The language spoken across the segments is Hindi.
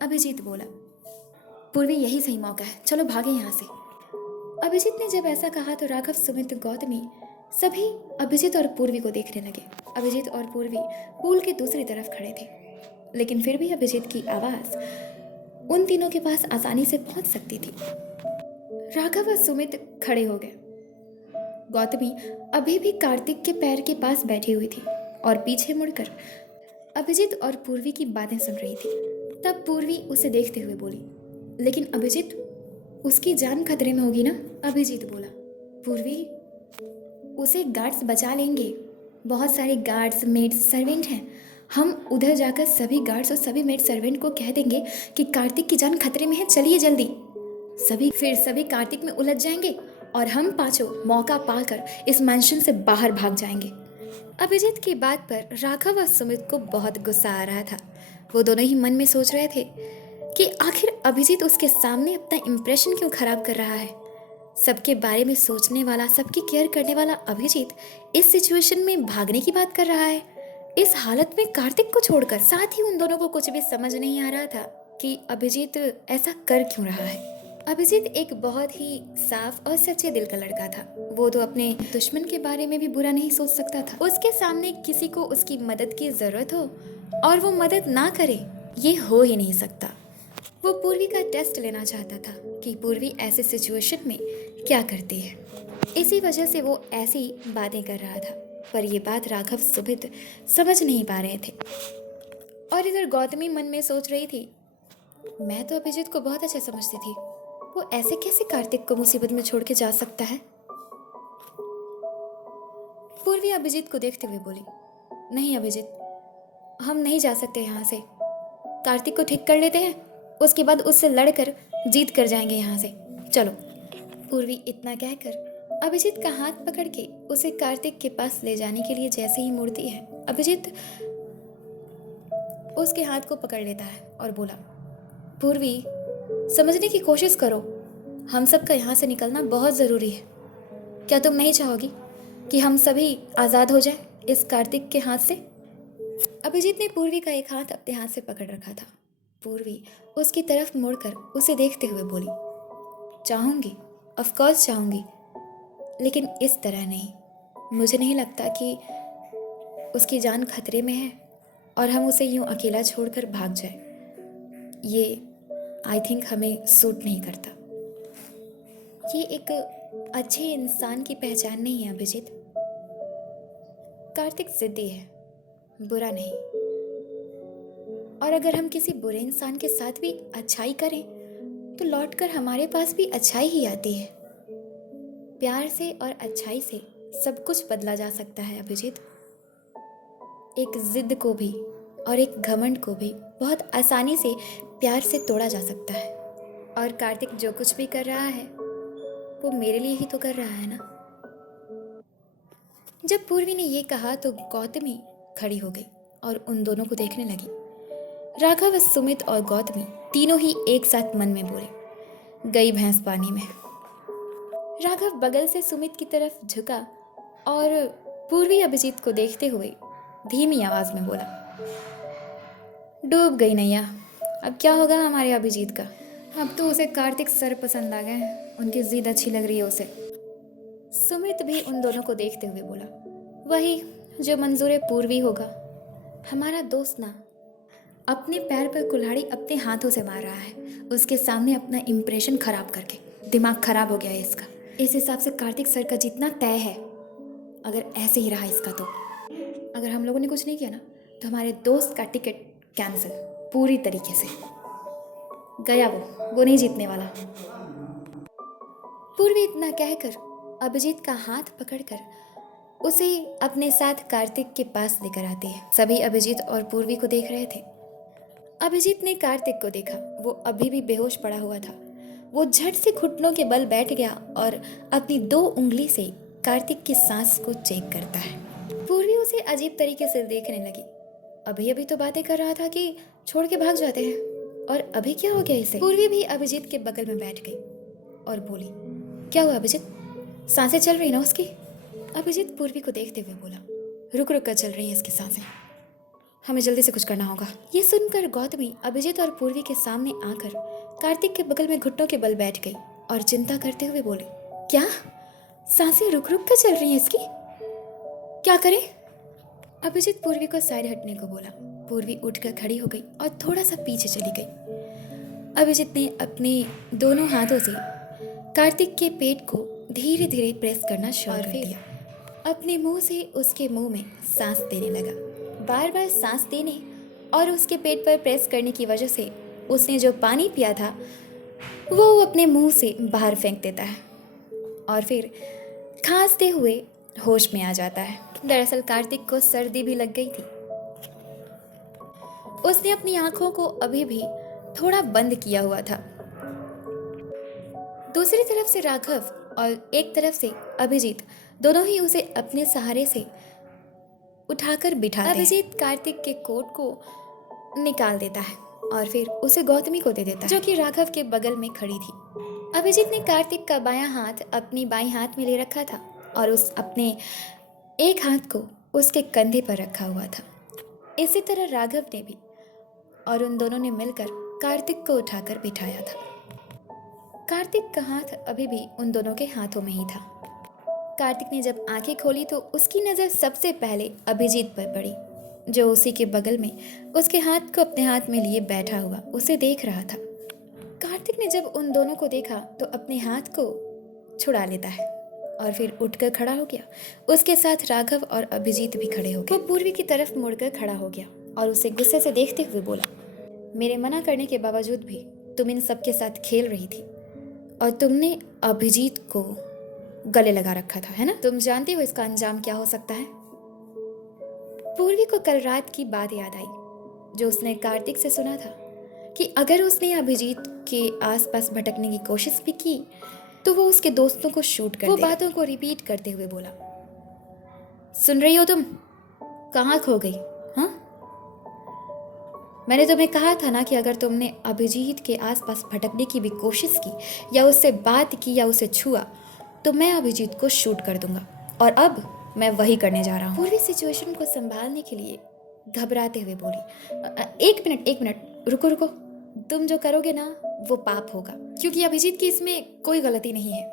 अभिजीत बोला। पूर्वी, यही सही मौका है, चलो भागे यहाँ से। अभिजीत ने जब ऐसा कहा तो राघव, सुमित, गौतमी सभी अभिजीत और पूर्वी को देखने लगे। अभिजीत और पूर्वी पुल के दूसरी तरफ खड़े थे, लेकिन फिर भी अभिजीत की आवाज उन तीनों के पास आसानी से पहुंच सकती थी। राघव और सुमित खड़े हो गए। गौतमी अभी भी कार्तिक के पैर के पास बैठी हुई थी और पीछे मुड़कर अभिजीत और पूर्वी की बातें सुन रही थी। तब पूर्वी उसे देखते हुए बोली, लेकिन अभिजीत, उसकी जान खतरे में होगी ना? अभिजीत बोला। पूर्वी, उसे गार्ड्स बचा लेंगे, बहुत सारे गार्ड्स, मेड्स, सर्वेंट हैं। हम उधर जाकर सभी गार्ड्स और सभी मेड सर्वेंट को कह देंगे कि कार्तिक की जान खतरे में है, चलिए जल्दी। सभी कार्तिक में उलझ जाएंगे और हम पांचों मौका पाकर इस मैंशन से बाहर भाग जाएंगे। अभिजीत की बात पर राघव और सुमित को बहुत गुस्सा आ रहा था। वो दोनों ही मन में सोच रहे थे कि आखिर अभिजीत उसके सामने अपना इंप्रेशन क्यों खराब कर रहा है। सबके बारे में सोचने वाला, सबकी केयर करने वाला अभिजीत इस सिचुएशन में भागने की बात कर रहा है, इस हालत में कार्तिक को छोड़कर। साथ ही उन दोनों को कुछ भी समझ नहीं आ रहा था कि अभिजीत ऐसा कर क्यों रहा है। अभिजीत एक बहुत ही साफ और सच्चे दिल का लड़का था। वो तो अपने दुश्मन के बारे में भी बुरा नहीं सोच सकता था। उसके सामने किसी को उसकी मदद की जरूरत हो और वो मदद ना करे, ये हो ही नहीं सकता। वो पूर्वी का टेस्ट लेना चाहता था कि पूर्वी ऐसे सिचुएशन में क्या करती है। इसी वजह से वो ऐसी बातें कर रहा था, पर ये बात राघव, सुमित समझ नहीं पा रहे थे। और इधर गौतमी मन में सोच रही थी, मैं तो अभिजीत को बहुत अच्छा समझती थी, वो ऐसे कैसे कार्तिक को मुसीबत में छोड़ के जा सकता है। पूर्वी अभिजीत को देखते हुए बोली, नहीं अभिजीत, हम नहीं जा सकते यहाँ से। कार्तिक को ठीक कर लेते हैं, उसके बाद उससे लड़कर जीत कर जाएंगे यहाँ से, चलो। पूर्वी इतना कहकर अभिजीत का हाथ पकड़ के उसे कार्तिक के पास ले जाने के लिए जैसे ही मुड़ती है, अभिजीत उसके हाथ को पकड़ लेता है और बोला, पूर्वी, समझने की कोशिश करो, हम सब का यहाँ से निकलना बहुत ज़रूरी है। क्या तुम नहीं चाहोगी कि हम सभी आज़ाद हो जाए इस कार्तिक के हाथ से? अभिजीत ने पूर्वी का एक हाथ अपने हाथ से पकड़ रखा था। पूर्वी उसकी तरफ मुड़कर उसे देखते हुए बोली, चाहूँगी, ऑफ कोर्स चाहूँगी, लेकिन इस तरह नहीं। मुझे नहीं लगता कि उसकी जान खतरे में है और हम उसे यूं अकेला छोड़कर भाग जाए। ये आई थिंक हमें सूट नहीं करता। ये एक अच्छे इंसान की पहचान नहीं है अभिजीत। कार्तिक जिद्दी है, बुरा नहीं। और अगर हम किसी बुरे इंसान के साथ भी अच्छाई करें तो लौटकर हमारे पास भी अच्छाई ही आती है। प्यार से और अच्छाई से सब कुछ बदला जा सकता है अभिजीत। एक जिद को भी और एक घमंड को भी बहुत आसानी से प्यार से तोड़ा जा सकता है। और कार्तिक जो कुछ भी कर रहा है वो मेरे लिए ही तो कर रहा है ना। जब पूर्वी ने ये कहा तो गौतमी खड़ी हो गई और उन दोनों को देखने लगी। राघव, सुमित और गौतमी तीनों ही एक साथ मन में बोले, गई भैंस पानी में। राघव बगल से सुमित की तरफ झुका और पूर्वी अभिजीत को देखते हुए धीमी आवाज में बोला, डूब गई नैया, अब क्या होगा हमारे अभिजीत का? अब तो उसे कार्तिक सर पसंद आ गए हैं, उनकी जिद अच्छी लग रही है उसे। सुमित भी उन दोनों को देखते हुए बोला, वही जो मंजूर पूर्वी होगा। हमारा दोस्त ना अपने पैर पर कुल्हाड़ी अपने हाथों से मार रहा है, उसके सामने अपना इंप्रेशन खराब करके। दिमाग खराब हो गया है इसका। इस हिसाब से कार्तिक सर का जीतना तय है। अगर ऐसे ही रहा इसका तो अगर हम लोगों ने कुछ नहीं किया ना तो हमारे दोस्त का टिकट कैंसिल पूरी तरीके से। गया वो नहीं जीतने वाला। पूर्वी इतना कहकर अभिजीत का हाथ पकड़कर उसे अपने साथ कार्तिक के पास लेकर आती है। सभी अभिजीत और पूर्वी को देख रहे थे। अभिजीत ने कार्तिक को देखा, वो अभी भी बेहोश पड़ा हुआ था। वो झट से घुटनों के बल बैठ गया और अपनी 2 उंगली से कार्तिक की सांस को चेक करता है। पूर्वी उसे अजीब तरीके से देखने लगी। अभी अभी तो बातें कर रहा था कि छोड़ के भाग जाते हैं, और अभी क्या हो गया इसे? पूर्वी भी अभिजीत के बगल में बैठ गई और बोली, क्या हुआ अभिजीत, सांसें चल रही ना उसकी? अभिजीत पूर्वी को देखते हुए बोला, रुक रुक कर चल रही है इसकी सांसें। हमें जल्दी से कुछ करना होगा। ये सुनकर गौतमी अभिजीत और पूर्वी के सामने आकर कार्तिक के बगल में घुटनों के बल बैठ गई और चिंता करते हुए बोली, क्या सांसें रुक रुक कर चल रही हैं इसकी? क्या करें? अभिजीत पूर्वी को साइड हटने को बोला। पूर्वी उठकर खड़ी हो गई और थोड़ा सा पीछे चली गई। अभिजीत ने अपने दोनों हाथों से कार्तिक के पेट को धीरे धीरे प्रेस करना शुरू कर दिया। अपने मुंह से उसके मुंह में सांस देने लगा। बार बार सांस देने और उसके पेट पर प्रेस करने की वजह से उसने जो पानी पिया था वो अपने मुंह से बाहर फेंक देता है और फिर खांसते हुए होश में आ जाता है। दरअसल कार्तिक को सर्दी भी लग गई थी। उसने अपनी आंखों को अभी भी थोड़ा बंद किया हुआ था। दूसरी तरफ से राघव और एक तरफ से अभिजीत दोनों ही उसे अपने सहारे से उठाकर बिठाते हैं। अभिजीत कार्तिक के कोट को निकाल देता है और फिर उसे गौतमी को दे देता है, जो कि राघव के बगल में खड़ी थी। अभिजीत ने कार्तिक का बायां हाथ अपनी बाईं हाथ में ले रखा था और उस अपने एक हाथ को उसके कंधे पर रखा हुआ था। इसी तरह राघव ने भी, और उन दोनों ने मिलकर कार्तिक को उठाकर बिठाया था। कार्तिक का हाथ अभी भी उन दोनों के हाथों में ही था। कार्तिक ने जब आंखें खोली तो उसकी नज़र सबसे पहले अभिजीत पर पड़ी, जो उसी के बगल में उसके हाथ को अपने हाथ में लिए बैठा हुआ उसे देख रहा था। कार्तिक ने जब उन दोनों को देखा तो अपने हाथ को छुड़ा लेता है और फिर उठकर खड़ा हो गया। उसके साथ राघव और अभिजीत भी खड़े हो गए। वो पूर्वी की तरफ मुड़कर खड़ा हो गया और उसे गुस्से से देखते हुए बोला, मेरे मना करने के बावजूद भी तुम इन सबके साथ खेल रही थी और तुमने अभिजीत को गले लगा रखा था, है ना? तुम जानती हो इसका अंजाम क्या हो सकता है? पूर्वी को कल रात की बात याद आई जो उसने कार्तिक से सुना था कि अगर उसने अभिजीत के आसपास भटकने की कोशिश भी की तो वो उसके दोस्तों को शूट कर देगा। वो बातों को रिपीट करते हुए बोला, सुन रही हो तुम? कहाँ खो गई? हाँ, मैंने तुम्हें कहा था ना कि अगर तुमने अभिजीत के आसपास भटकने की भी कोशिश की या उससे बात की या उसे छुआ तो मैं अभिजीत को शूट कर दूंगा, और अब मैं वही करने जा रहा हूँ। पूरी सिचुएशन को संभालने के लिए घबराते हुए बोली, एक मिनट रुको रुको, तुम जो करोगे ना वो पाप होगा, क्योंकि अभिजीत की इसमें कोई गलती नहीं है।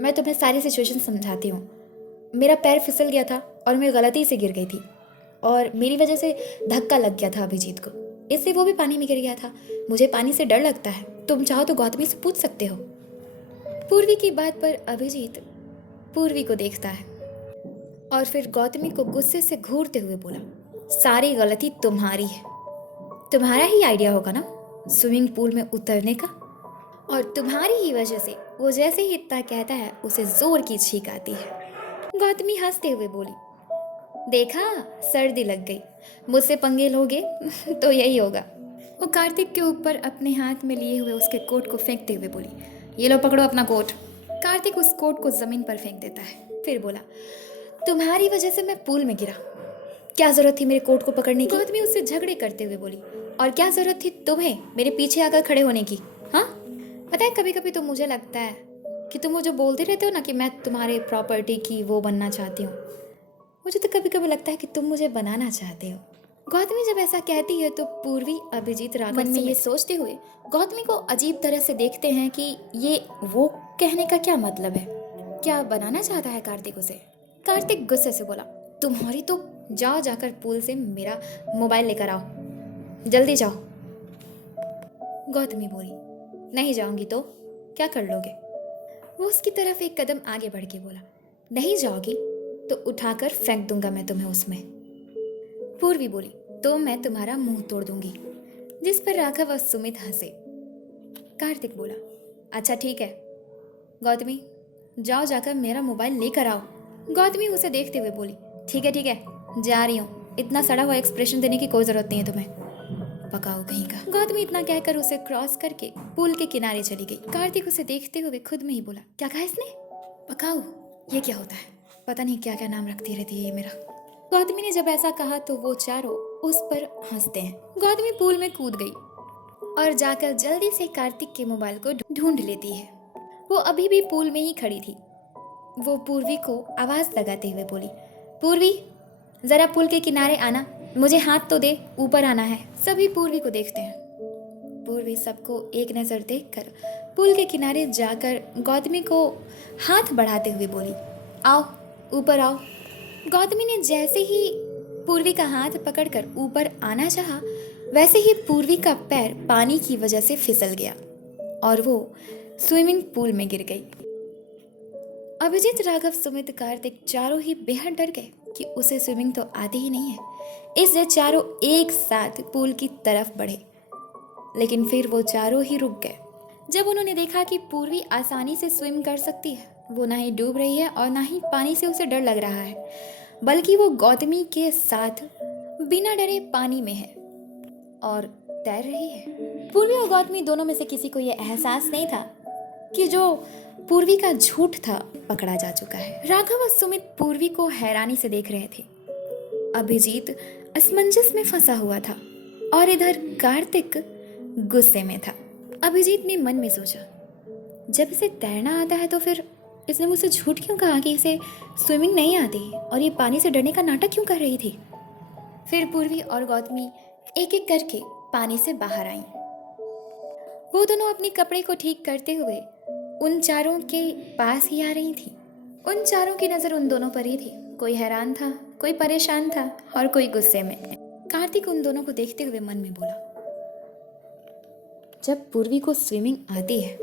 मैं तुम्हें सारी सिचुएशन समझाती हूँ। मेरा पैर फिसल गया था और मैं गलती से गिर गई थी और मेरी वजह से धक्का लग गया था अभिजीत को, इससे वो भी पानी में गिर गया था। मुझे पानी से डर लगता है, तुम चाहो तो गौतमी से पूछ सकते हो। पूर्वी की बात पर अभिजीत पूर्वी को देखता है और फिर गौतमी को गुस्से से घूरते हुए बोला, सारी गलती तुम्हारी है। तुम्हारा ही आइडिया होगा ना स्विमिंग पूल में उतरने का, और तुम्हारी ही वजह से वो जैसे ही इतना कहता है उसे जोर की छींक आती है। गौतमी हंसते हुए बोली, देखा, सर्दी लग गई, मुझसे पंगे लोगे तो यही होगा। वो कार्तिक के ऊपर अपने हाथ में लिए हुए उसके कोट को फेंकते हुए बोली, ये लो पकड़ो अपना कोट। कार्तिक उस कोट को जमीन पर फेंक देता है, फिर बोला, तुम्हारी वजह से मैं पूल में गिरा, क्या जरूरत थी मेरे कोट को पकड़ने की? गौतमी उससे झगड़े करते हुए बोली, और क्या जरूरत थी तुम्हें मेरे पीछे आकर खड़े होने की? हाँ, पता है कभी कभी तो मुझे लगता है कि तुम वो जो बोलते रहते हो ना कि मैं तुम्हारे प्रॉपर्टी की वो बनना चाहती हूँ, मुझे तो कभी कभी लगता है कि तुम मुझे बनाना चाहते हो। गौतमी जब ऐसा कहती है तो पूर्वी, अभिजीत, राघव मन में ये सोचते हुए गौतमी को अजीब तरह से देखते हैं कि ये वो कहने का क्या मतलब है, क्या बनाना चाहता है कार्तिक उसे? कार्तिक गुस्से से बोला, तुम्हारी तो, जाओ जाकर पूल से मेरा मोबाइल लेकर आओ, जल्दी जाओ। गौतमी बोली, नहीं जाऊंगी तो क्या कर लोगे? वो उसकी तरफ एक कदम आगे बढ़ के बोला, नहीं जाओगी तो उठाकर फेंक दूंगा मैं तुम्हें उसमें। पूर्वी बोली, तो मैं तुम्हारा मुंह तोड़ दूंगी, जिस पर राघव और सुमित हंसे। कार्तिक बोला, अच्छा ठीक है गौतमी, जाओ जाकर मेरा मोबाइल लेकर आओ। गौतमी उसे देखते हुए बोली, ठीक है जा रही हूँ, इतना सड़ा हुआ एक्सप्रेशन देने की कोई जरूरत नहीं है तुम्हें, पकाओ कहीं का। गौतमी इतना कहकर उसे क्रॉस करके पुल के किनारे चली गई। कार्तिक उसे देखते हुए खुद में ही बोला, क्या कहा इसने? पकाओ? ये क्या होता है? पता नहीं क्या क्या नाम रखती रहती है ये मेरा। गौतमी ने जब ऐसा कहा तो वो चारों उस पर हंसते हैं। गौतमी पूल में कूद गई और जाकर जल्दी से कार्तिक के मोबाइल को ढूंढ लेती है। वो अभी भी पूल में ही खड़ी थी। वो पूर्वी को आवाज लगाते हुए बोली, पूर्वी जरा पुल के किनारे आना, मुझे हाथ तो दे, ऊपर आना है। सभी पूर्वी को देखते हैं। पूर्वी सबको एक नज़र देखकर पुल के किनारे जाकर गौतमी को हाथ बढ़ाते हुए बोली, आओ, ऊपर आओ। गौतमी ने जैसे ही पूर्वी का हाथ पकड़कर ऊपर आना चाहा, वैसे ही पूर्वी का पैर पानी की वजह से फिसल गया और वो स्विमिंग पूल में गिर गई। अभिजीत, राघव, सुमित, कार्तिक चारों ही बेहद डर गए कि उसे स्विमिंग तो आती ही नहीं है, इसलिए चारों एक साथ पूल की तरफ बढ़े। लेकिन फिर वो चारों ही रुक गए जब उन्होंने देखा कि पूर्वी आसानी से स्विम कर सकती है। वो ना ही डूब रही है और ना ही पानी से उसे डर लग रहा है, बल्कि वो गौतमी के साथ बिना डरे पानी में है और तैर रही है। पूर्वी और गौतमी दोनों में से किसी को यह एहसास नहीं था कि जो पूर्वी का झूठ था पकड़ा जा चुका है। राघव और सुमित पूर्वी को हैरानी से देख रहे थे। अभिजीत असमंजस में फंसा हुआ था और इधर कार्तिक गुस्से में था। अभिजीत ने मन में सोचा, जब इसे तैरना आता है तो फिर इसने मुझसे झूठ क्यों कहा कि इसे स्विमिंग नहीं आती और ये पानी से डरने का नाटक क्यों कर रही थी। फिर पूर्वी और गौतमी एक एक करके पानी से बाहर आईं। वो दोनों अपने कपड़े को ठीक करते हुए उन चारों के पास ही आ रही थी। उन चारों की नज़र उन दोनों पर ही थी। कोई हैरान था, कोई परेशान था और कोई गुस्से में। कार्तिक उन दोनों को देखते हुए मन में बोला, जब पूर्वी को स्विमिंग आती है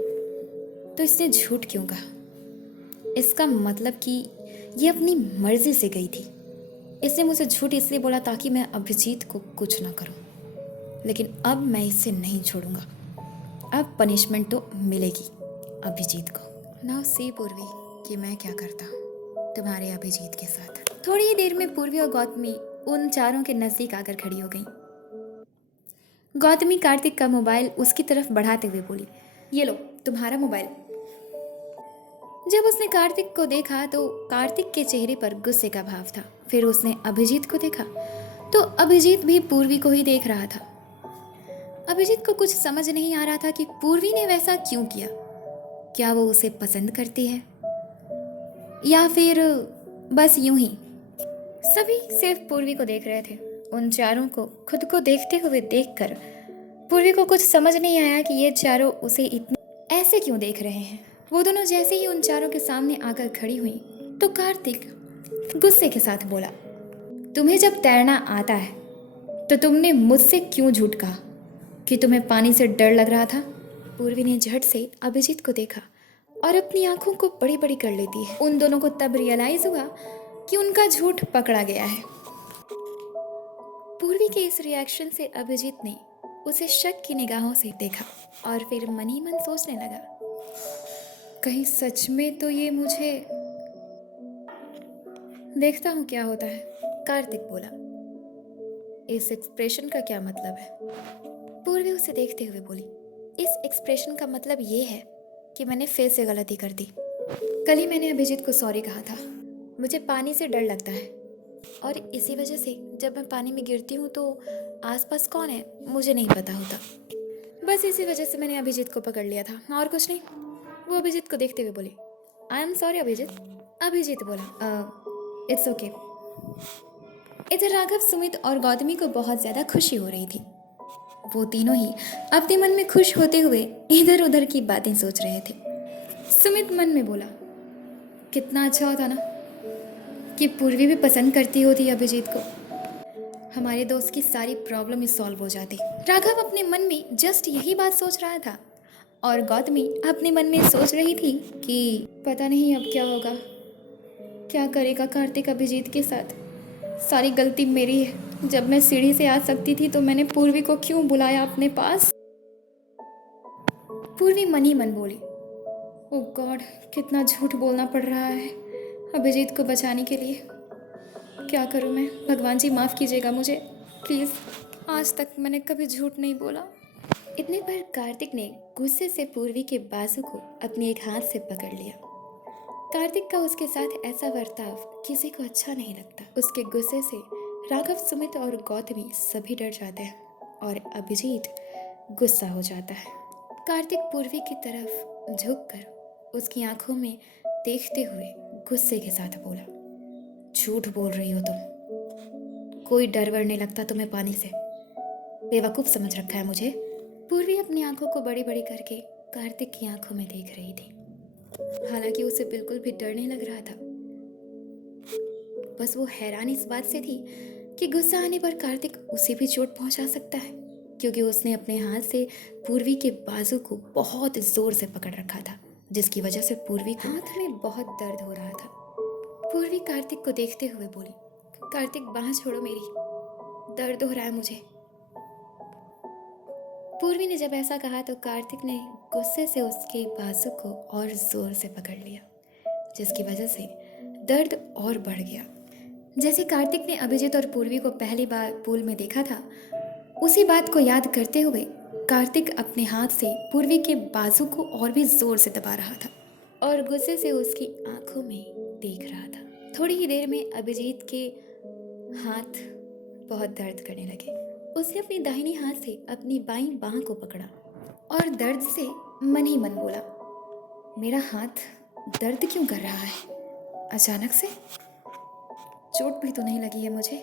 तो इसने झूठ क्यों कहा। इसका मतलब कि ये अपनी मर्जी से गई थी। इसने मुझे झूठ इसलिए बोला ताकि मैं अभिजीत को कुछ ना करूं। लेकिन अब मैं इसे नहीं छोड़ूंगा। अब पनिशमेंट तो मिलेगी अभिजीत को। नाउ सी पूर्वी कि मैं क्या करता तुम्हारे अभिजीत के साथ। थोड़ी ही देर में पूर्वी और गौतमी उन चारों के नजदीक आकर खड़ी हो गई। गौतमी कार्तिक का मोबाइल उसकी तरफ बढ़ाते हुए बोली, ये लो तुम्हारा मोबाइल। जब उसने कार्तिक को देखा तो कार्तिक के चेहरे पर गुस्से का भाव था। फिर उसने अभिजीत को देखा तो अभिजीत भी पूर्वी को ही देख रहा था। अभिजीत को कुछ समझ नहीं आ रहा था कि पूर्वी ने वैसा क्यों किया। क्या वो उसे पसंद करती है या फिर बस यूं ही। सभी सिर्फ पूर्वी को देख रहे थे। उन चारों को खुद को देखते हुए देखकर पूर्वी को कुछ समझ नहीं आया कि ये चारों उसे इतने ऐसे क्यों देख रहे हैं। वो दोनों जैसे ही उन चारों के सामने आकर खड़ी हुई तो कार्तिक गुस्से के साथ बोला, तुम्हें जब तैरना आता है तो तुमने मुझसे क्यों झूठ कहा कि तुम्हें पानी से डर लग रहा था। पूर्वी ने झट से अभिजीत को देखा और अपनी आंखों को बड़ी बड़ी कर लेती है। उन दोनों को तब रियलाइज हुआ कि उनका झूठ पकड़ा गया है। पूर्वी के इस रिएक्शन से अभिजीत ने उसे शक की निगाहों से देखा और फिर मन ही मन सोचने लगा, कहीं सच में तो ये मुझे। देखता हूँ क्या होता है, कार्तिक बोला। इस एक्सप्रेशन का क्या मतलब है। पूर्वी उसे देखते हुए बोली, इस एक्सप्रेशन का मतलब ये है कि मैंने फिर से गलती कर दी। कल ही मैंने अभिजीत को सॉरी कहा था। मुझे पानी से डर लगता है और इसी वजह से जब मैं पानी में गिरती हूँ तो आसपास कौन है मुझे नहीं पता होता। बस इसी वजह से मैंने अभिजीत को पकड़ लिया था और कुछ नहीं। वो अभिजीत को देखते हुए बोली, I am sorry Abhijit. Abhijit बोला, इट्स ओके। इधर राघव, सुमित और गौतमी को बहुत ज़्यादा खुशी हो रही थी। वो तीनों ही अपने मन में खुश होते हुए इधर उधर की बातें सोच रहे थे। सुमित मन में बोला, कितना अच्छा होता ना कि पूर्वी भी पसंद करती होती अभिजीत को। हमारे दोस्त की सारी प्रॉब्लम ही सॉल्व हो जाती। राघव अपने मन में जस्ट यही बात सोच रहा था और गौतमी अपने मन में सोच रही थी कि पता नहीं अब क्या होगा, क्या करेगा कार्तिक अभिजीत के साथ। सारी गलती मेरी है। जब मैं सीढ़ी से आ सकती थी तो मैंने पूर्वी को क्यों बुलाया अपने पास। पूर्वी मन ही मन बोली, ओह गॉड, कितना झूठ बोलना पड़ रहा है अभिजीत को बचाने के लिए। क्या करूं मैं, भगवान जी माफ़ कीजिएगा मुझे प्लीज़। आज तक मैंने कभी झूठ नहीं बोला। इतने पर कार्तिक ने गुस्से से पूर्वी के बाजू को अपने एक हाथ से पकड़ लिया। कार्तिक का उसके साथ ऐसा बर्ताव किसी को अच्छा नहीं लगता। उसके गुस्से से राघव, सुमित और गौतमी सभी डर जाते हैं और अभिजीत गुस्सा हो जाता है। कार्तिक पूर्वी की तरफ झुककर उसकी आंखों में देखते हुए गुस्से के साथ बोला, झूठ बोल रही हो तुम। कोई डर वर नहीं लगता तुम्हें पानी से? बेवकूफ़ समझ रखा है मुझे। पूर्वी अपनी आंखों को बड़ी बड़ी करके कार्तिक की आंखों में देख रही थी। हालांकि उसे बिल्कुल भी डर नहीं लग रहा था, बस वो हैरान इस बात से थी कि गुस्सा आने पर कार्तिक उसे भी चोट पहुंचा सकता है, क्योंकि उसने अपने हाथ से पूर्वी के बाजू को बहुत जोर से पकड़ रखा था, जिसकी वजह से पूर्वी को हाथ में बहुत दर्द हो रहा था। पूर्वी कार्तिक को देखते हुए बोली, कार्तिक बांह छोड़ो मेरी, दर्द हो रहा है मुझे। पूर्वी ने जब ऐसा कहा तो कार्तिक ने गुस्से से उसके बाजू को और जोर से पकड़ लिया, जिसकी वजह से दर्द और बढ़ गया। जैसे कार्तिक ने अभिजीत और पूर्वी को पहली बार पूल में देखा था, उसी बात को याद करते हुए कार्तिक अपने हाथ से पूर्वी के बाजू को और भी जोर से दबा रहा था और गुस्से से उसकी आंखों में देख रहा था। थोड़ी ही देर में अभिजीत के हाथ बहुत दर्द करने लगे। उसने अपनी दाहिनी हाथ से अपनी बाईं बांह को पकड़ा और दर्द से मन ही मन बोला, मेरा हाथ दर्द क्यों कर रहा है अचानक से? चोट भी तो नहीं लगी है मुझे।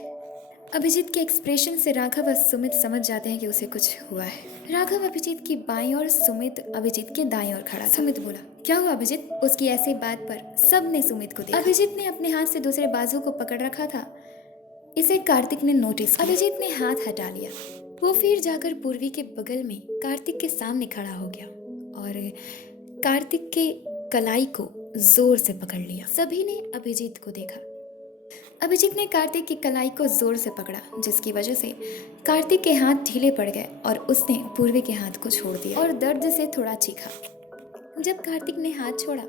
अभिजीत के एक्सप्रेशन से राघव और सुमित समझ जाते हैं कि उसे कुछ हुआ है। राघव अभिजीत की बाईं और सुमित अभिजीत के दाईं ओर खड़ा था। सुमित बोला, क्या हुआ अभिजीत? उसकी ऐसी बात पर सबने सुमित को देखा। अभिजीत ने अपने हाथ से दूसरे बाजू को पकड़ रखा था, इसे कार्तिक ने नोटिस किया। अभिजीत ने हाथ हटा लिया। वो फिर जाकर पूर्वी के बगल में कार्तिक के सामने खड़ा हो गया और कार्तिक के कलाई को जोर से पकड़ लिया। सभी ने अभिजीत को देखा। अभिजीत ने कार्तिक की कलाई को जोर से पकड़ा, जिसकी वजह से कार्तिक के हाथ ढीले पड़ गए और उसने पूर्वी के हाथ को छोड़ दिया और दर्द से थोड़ा चीखा। जब कार्तिक ने हाथ छोड़ा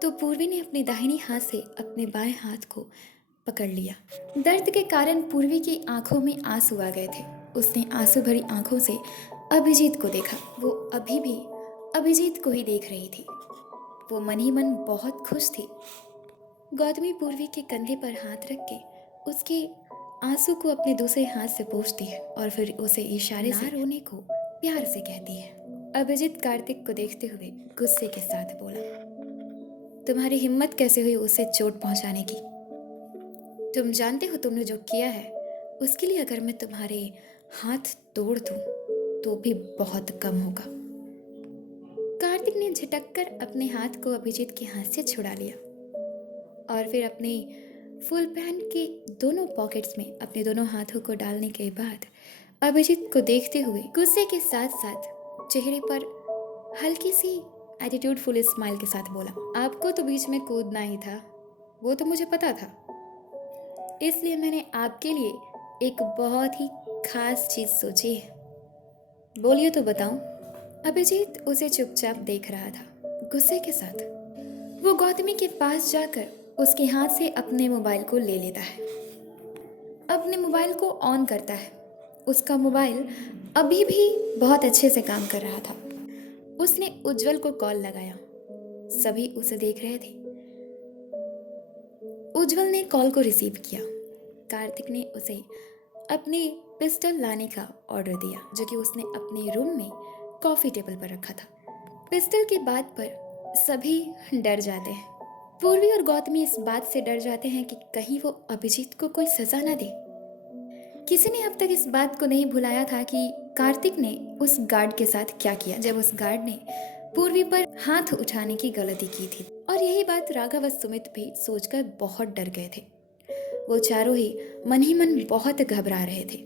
तो पूर्वी ने अपने दाहिनी हाथ से अपने बाएं हाथ को पकड़ लिया। दर्द के कारण पूर्वी की आंखों में आंसू आ गए थे। उसने आंसू भरी आंखों से अभिजीत को देखा। वो अभी भी अभिजीत को ही देख रही थी। वो मन ही मन बहुत खुश थी। गौतमी पूर्वी के कंधे पर हाथ रख के उसके आंसू को अपने दूसरे हाथ से पोंछती है और फिर उसे इशारे से रोने को प्यार से कहती है। अभिजीत कार्तिक को देखते हुए गुस्से के साथ बोला, तुम्हारी हिम्मत कैसे हुई उसे चोट पहुंचाने की? तुम जानते हो तुमने जो किया है उसके लिए अगर मैं तुम्हारे हाथ तोड़ दूं तो भी बहुत कम होगा। कार्तिक ने झटककर अपने हाथ को अभिजीत के हाथ से छुड़ा लिया और फिर अपने फुल पैंट के दोनों पॉकेट्स में अपने दोनों हाथों को डालने के बाद अभिजीत को देखते हुए गुस्से के साथ साथ चेहरे पर हल्की सी एटीट्यूडफुल स्माइल के साथ बोला, आपको तो बीच में कूदना ही था, वो तो मुझे पता था, इसलिए मैंने आपके लिए एक बहुत ही खास चीज सोची है। बोलिए तो बताऊं। अभिजीत उसे चुपचाप देख रहा था गुस्से के साथ। वो गौतमी के पास जाकर उसके हाथ से अपने मोबाइल को ले लेता है, अपने मोबाइल को ऑन करता है। उसका मोबाइल अभी भी बहुत अच्छे से काम कर रहा था। उसने उज्जवल को कॉल लगाया। सभी उसे देख रहे थे। उज्जवल ने कॉल को रिसीव किया। कार्तिक ने उसे अपनी पिस्टल लाने का ऑर्डर दिया, जो कि उसने अपने रूम में कॉफी टेबल पर रखा था। पिस्टल की बात पर सभी डर जाते हैं। पूर्वी और गौतमी इस बात से डर जाते हैं कि कहीं वो अभिजीत को कोई सजा ना दे। किसी ने अब तक इस बात को नहीं भुलाया था कि कार्तिक ने उस गार्ड के साथ क्या किया जब उस गार्ड ने पूर्वी पर हाथ उठाने की गलती की थी। और यही बात राघव और सुमित भी सोचकर बहुत डर गए थे। वो चारों ही मन बहुत घबरा रहे थे।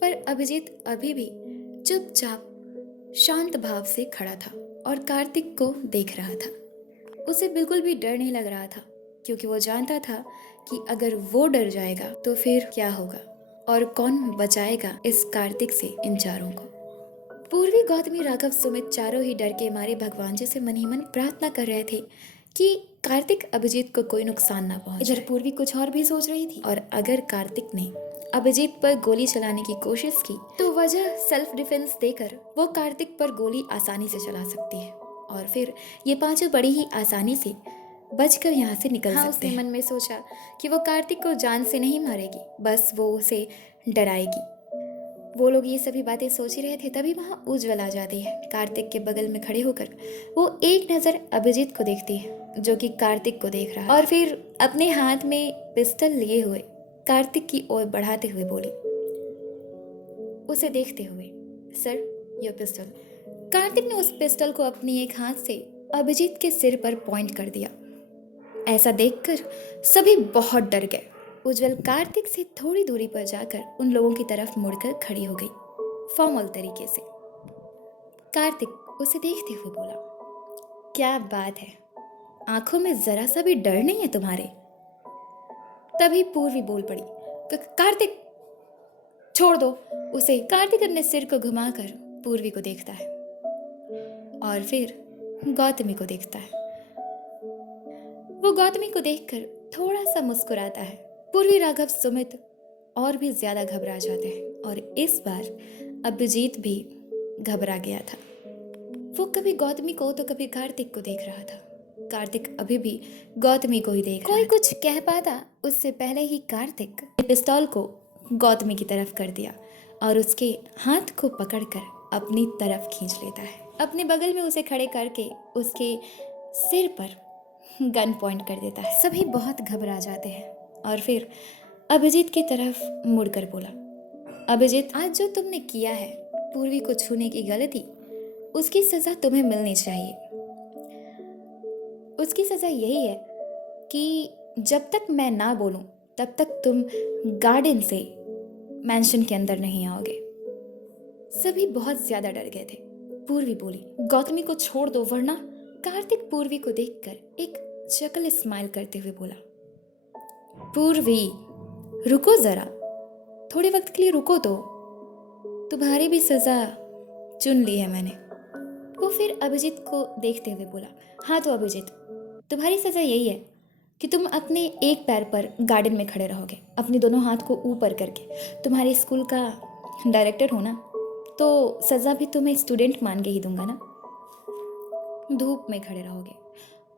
पर अभिजीत अभी भी चुपचाप शांत भाव से खड़ा था और कार्तिक को देख रहा था। उसे बिल्कुल भी डर नहीं लग रहा था, क्योंकि वो जानता था कि अगर वो डर जाएगा तो फिर क्या होगा और कौन बचाएगा इस कार्तिक से इन चारों को। पूर्वी, गौतमी, राघव, सुमित चारों ही डर के मारे भगवान जी से मन ही मन प्रार्थना कर रहे थे कि कार्तिक अभिजीत को कोई नुकसान ना पहुंचे। इधर पूर्वी कुछ और भी सोच रही थी, और अगर कार्तिक ने अभिजीत पर गोली चलाने की कोशिश की तो वजह सेल्फ डिफेंस देकर वो कार्तिक पर गोली आसानी से चला सकती है और फिर ये पांचों बड़ी ही आसानी से बचकर यहाँ से निकल सकते हैं। मन में सोचा कि वो कार्तिक को जान से नहीं मारेगी, बस वो उसे डराएगी। वो लोग ये सभी बातें सोच ही रहे थे, तभी वहाँ उज्जवल आ जाती है। कार्तिक के बगल में खड़े होकर वो एक नज़र अभिजीत को देखती है, जो कि कार्तिक को देख रहा है, और फिर अपने हाथ में पिस्टल लिए हुए कार्तिक की ओर बढ़ाते हुए बोली, उसे देखते हुए। सर, ये पिस्टल। कार्तिक ने उस पिस्टल को अपनी एक हाथ से अभिजीत के सिर पर पॉइंट कर दिया। ऐसा देखकर सभी बहुत डर गए। उज्जवल कार्तिक से थोड़ी दूरी पर जाकर उन लोगों की तरफ मुड़कर खड़ी हो गई, फॉर्मल तरीके से। कार्तिक उसे देखते हुए बोला, क्या बात है, आंखों में जरा सा भी डर नहीं है तुम्हारे? तभी पूर्वी बोल पड़ी, कार्तिक छोड़ दो उसे। कार्तिक अपने सिर को घुमाकर पूर्वी को देखता है और फिर गौतमी को देखता है। वो गौतमी को देखकर थोड़ा सा मुस्कुराता है। पूर्वी, राघव, सुमित और भी ज्यादा घबरा जाते हैं और इस बार अभिजीत भी घबरा गया था। वो कभी गौतमी को तो कभी कार्तिक को देख रहा था। कार्तिक अभी भी गौतमी को ही देख रहा है। कोई कुछ कह पाता उससे पहले ही कार्तिक पिस्तौल को गौतमी की तरफ कर दिया और उसके हाथ को पकड़कर अपनी तरफ खींच लेता है। अपने बगल में उसे खड़े करके उसके सिर पर गन पॉइंट कर देता है। सभी बहुत घबरा जाते हैं और फिर अभिजीत की तरफ मुड़कर बोला, अभिजीत, आज जो तुमने किया है, पूर्वी को छूने की गलती, उसकी सजा तुम्हें मिलनी चाहिए। उसकी सजा यही है कि जब तक मैं ना बोलूं तब तक तुम गार्डन से मैंशन के अंदर नहीं आओगे। सभी बहुत ज्यादा डर गए थे। पूर्वी बोली, गौतमी को छोड़ दो वरना। कार्तिक पूर्वी को देखकर एक शक्ल स्माइल करते हुए बोला, पूर्वी रुको जरा, थोड़े वक्त के लिए रुको तो, तुम्हारी भी सजा चुन ली है मैंने। वो फिर अभिजीत को देखते हुए बोला, हाँ तो अभिजीत, तुम्हारी सजा यही है कि तुम अपने एक पैर पर गार्डन में खड़े रहोगे, अपने दोनों हाथ को ऊपर करके। तुम्हारे स्कूल का डायरेक्टर हो ना, तो सज़ा भी तुम्हें स्टूडेंट मान के ही दूंगा ना। धूप में खड़े रहोगे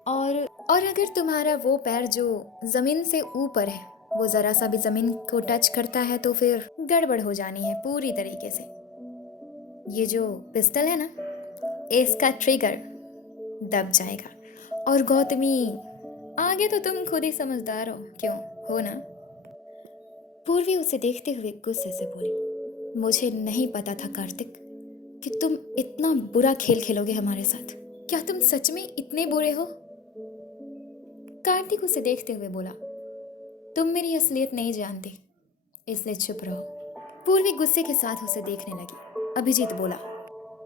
और अगर तुम्हारा वो पैर जो ज़मीन से ऊपर है वो ज़रा सा भी ज़मीन को टच करता है तो फिर गड़बड़ हो जानी है पूरी तरीके से। ये जो पिस्टल है ना, इसका ट्रिगर दब जाएगा। और गौतमी, आगे तो तुम खुद ही समझदार हो, क्यों हो ना। पूर्वी उसे देखते हुए गुस्से से बोली, मुझे नहीं पता था कार्तिक कि तुम इतना बुरा खेल खेलोगे हमारे साथ। क्या तुम सच में इतने बुरे हो? कार्तिक उसे देखते हुए बोला, तुम मेरी असलियत नहीं जानती, इसलिए चुप रहो। पूर्वी गुस्से के साथ उसे देखने लगी। अभिजीत बोला,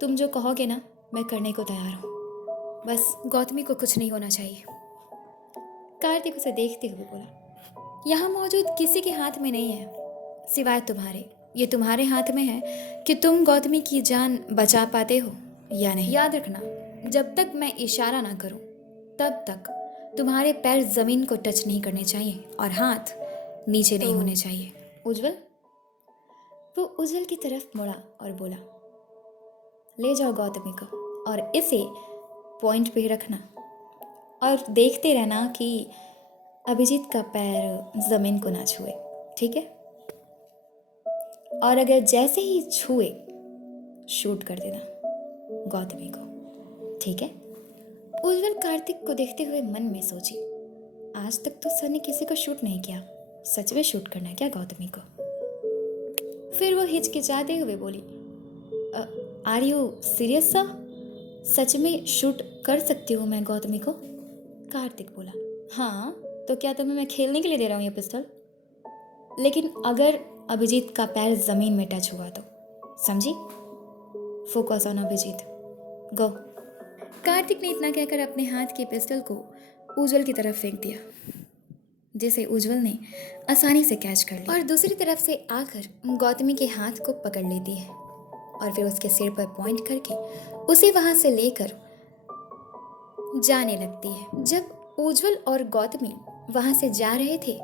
तुम जो कहोगे ना मैं करने को तैयार हूँ, बस गौतमी को कुछ नहीं होना चाहिए। कार्तिक उसे देखते हुए बोला, यहाँ मौजूद किसी के हाथ में नहीं है सिवाय तुम्हारे। ये तुम्हारे हाथ में है कि तुम गौतमी की जान बचा पाते हो या नहीं। याद रखना, जब तक मैं इशारा ना करूं तब तक तुम्हारे पैर जमीन को टच नहीं करने चाहिए और हाथ नीचे नहीं होने चाहिए। उज्जवल, वो उज्जवल की तरफ मुड़ा और बोला, ले जाओ गौतमी को और इसे पॉइंट पे रखना और देखते रहना कि अभिजीत का पैर जमीन को ना छुए, ठीक है? और अगर जैसे ही छुए शूट कर देना गौतमी को, ठीक है? उज्जवल कार्तिक को देखते हुए मन में सोची, आज तक तो सर ने किसी को शूट नहीं किया, सच में शूट करना है क्या गौतमी को? फिर वो हिचकिचाते हुए बोली, आर यू सीरियस सर? सच में शूट कर सकती हूँ मैं गौतमी को? कार्तिक बोला, हाँ, तो क्या तुम्हें मैं खेलने के लिए दे रहा हूँ ये पिस्तौल? लेकिन अगर अभिजीत का पैर जमीन में टच हुआ तो, समझी? फोकस ऑन अभिजीत, गो। कार्तिक ने इतना कहकर अपने हाथ की पिस्टल को उज्जवल की तरफ फेंक दिया, जिसे उज्जवल ने आसानी से कैच कर लिया और दूसरी तरफ से आकर गौतमी के हाथ को पकड़ लेती है और फिर उसके सिर पर पॉइंट करके उसे वहां से लेकर जाने लगती है। जब उज्जवल और गौतमी वहां से जा रहे थे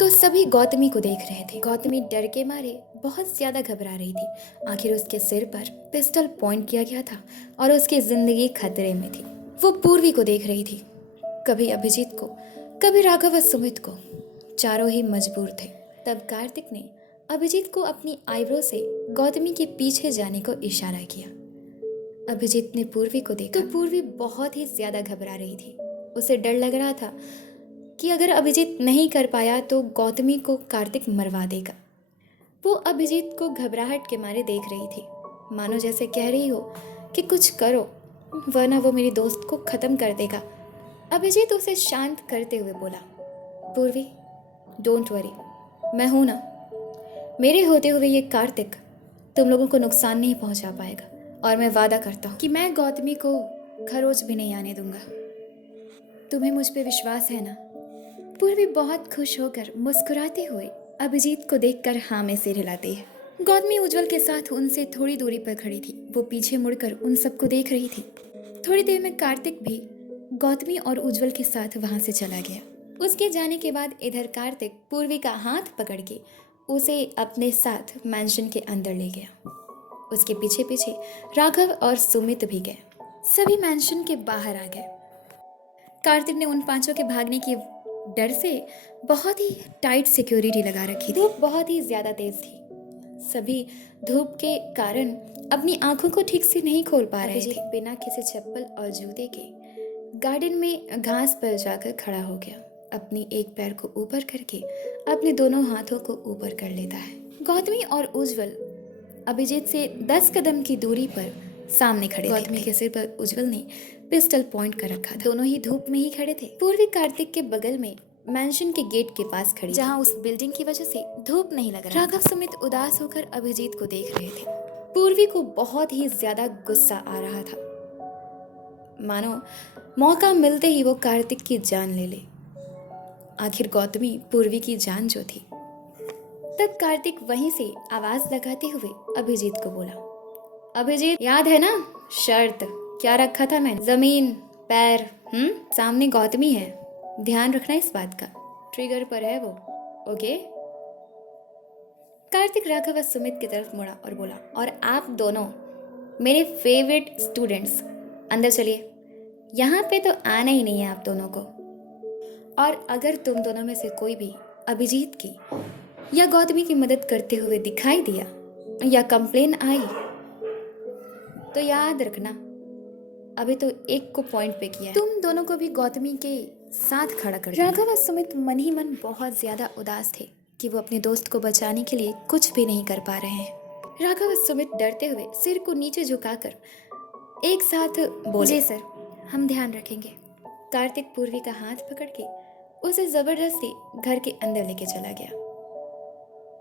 तो सभी गौतमी को देख रहे थे। गौतमी डर के मारे बहुत ज्यादा घबरा रही थी। आखिर उसके सिर पर पिस्टल पॉइंट किया गया था और उसकी जिंदगी खतरे में थी। वो पूर्वी को देख रही थी, कभी अभिजीत को, कभी राघव और सुमित को, चारों ही मजबूर थे। तब कार्तिक ने अभिजीत को अपनी आईब्रो से गौतमी के पीछे जाने को इशारा किया। अभिजीत ने पूर्वी को देखा तो पूर्वी बहुत ही ज्यादा घबरा रही थी। उसे डर लग रहा था कि अगर अभिजीत नहीं कर पाया तो गौतमी को कार्तिक मरवा देगा। वो अभिजीत को घबराहट के मारे देख रही थी, मानो जैसे कह रही हो कि कुछ करो वरना वो मेरी दोस्त को ख़त्म कर देगा। अभिजीत उसे शांत करते हुए बोला, पूर्वी डोंट वरी, मैं हूं ना। मेरे होते हुए ये कार्तिक तुम लोगों को नुकसान नहीं पहुंचा पाएगा और मैं वादा करता हूँ कि मैं गौतमी को खरोच भी नहीं आने दूंगा। तुम्हें मुझ पे विश्वास है ना? पूर्वी बहुत खुश होकर मुस्कुराते हुए अभिजीत को देखकर हाँ में सिर हिलाती है। गौतमी उज्जवल के साथ उनसे थोड़ी दूरी पर खड़ी थी। वो पीछे मुड़कर उन सबको देख रही थी। थोड़ी देर में कार्तिक भी गौतमी और उज्जवल के साथ वहां से चला गया। उसके जाने के बाद इधर कार्तिक पूर्वी का हाथ पकड़ के उसे अपने साथ मैंशन के अंदर ले गया। उसके पीछे पीछे राघव और सुमित भी गए। सभी मैंशन के बाहर आ गए। कार्तिक ने उन पांचों के भागने की डर से बहुत ही टाइट सिक्योरिटी लगा रखी थी। धूप बहुत ही ज्यादा तेज थी। सभी धूप के कारण अपनी आंखों को ठीक से नहीं खोल पा रहे थे। बिना किसी चप्पल और जूते के गार्डन में घास पर जाकर खड़ा हो गया। अपनी एक पैर को ऊपर करके अपने दोनों हाथों को ऊपर कर लेता है। गौतमी और उज्जवल अभिजीत से 10 कदम की दूरी पर सामने खड़े थे। गौतमी के सिर पर उज्जवल ने पिस्टल पॉइंट कर रखा था। दोनों ही धूप में ही खड़े थे। पूर्वी कार्तिक के बगल में मैंशन के गेट के पास खड़ी, जहां उस बिल्डिंग की वजह से धूप नहीं लग रहा। राघव सुमित उदास होकर अभिजीत को देख रहे थे। पूर्वी को बहुत ही ज्यादा गुस्सा आ रहा था, मानो मौका मिलते ही वो कार्तिक की जान ले ले। आखिर गौतमी पूर्वी की जान जो थी। तब कार्तिक वहीं से आवाज लगाते हुए अभिजीत को बोला, अभिजीत याद है ना शर्त क्या रखा था मैंने? जमीन पैर सामने गौतमी है, ध्यान रखना इस बात का। ट्रिगर पर है वो, ओके? कार्तिक राघव और सुमित की तरफ मुड़ा और बोला, और आप दोनों मेरे फेवरेट स्टूडेंट्स अंदर चलिए। यहाँ पे तो आना ही नहीं है आप दोनों को। और अगर तुम दोनों में से कोई भी अभिजीत की या गौतमी की मदद करते हुए दिखाई दिया या कंप्लेन आई तो याद रखना, अभी तो एक को पॉइंट पे किया है, तुम दोनों को भी गौतमी के साथ खड़ा कर। राघव और सुमित मन ही मन बहुत ज्यादा उदास थे कि वो अपने दोस्त को बचाने के लिए कुछ भी नहीं कर पा रहे हैं। राघव और सुमित डरते हुए सिर को नीचे झुकाकर एक साथ बोले, जी सर, हम ध्यान रखेंगे। कार्तिक पूर्वी का हाथ पकड़ के उसे जबरदस्ती घर के अंदर लेके चला गया।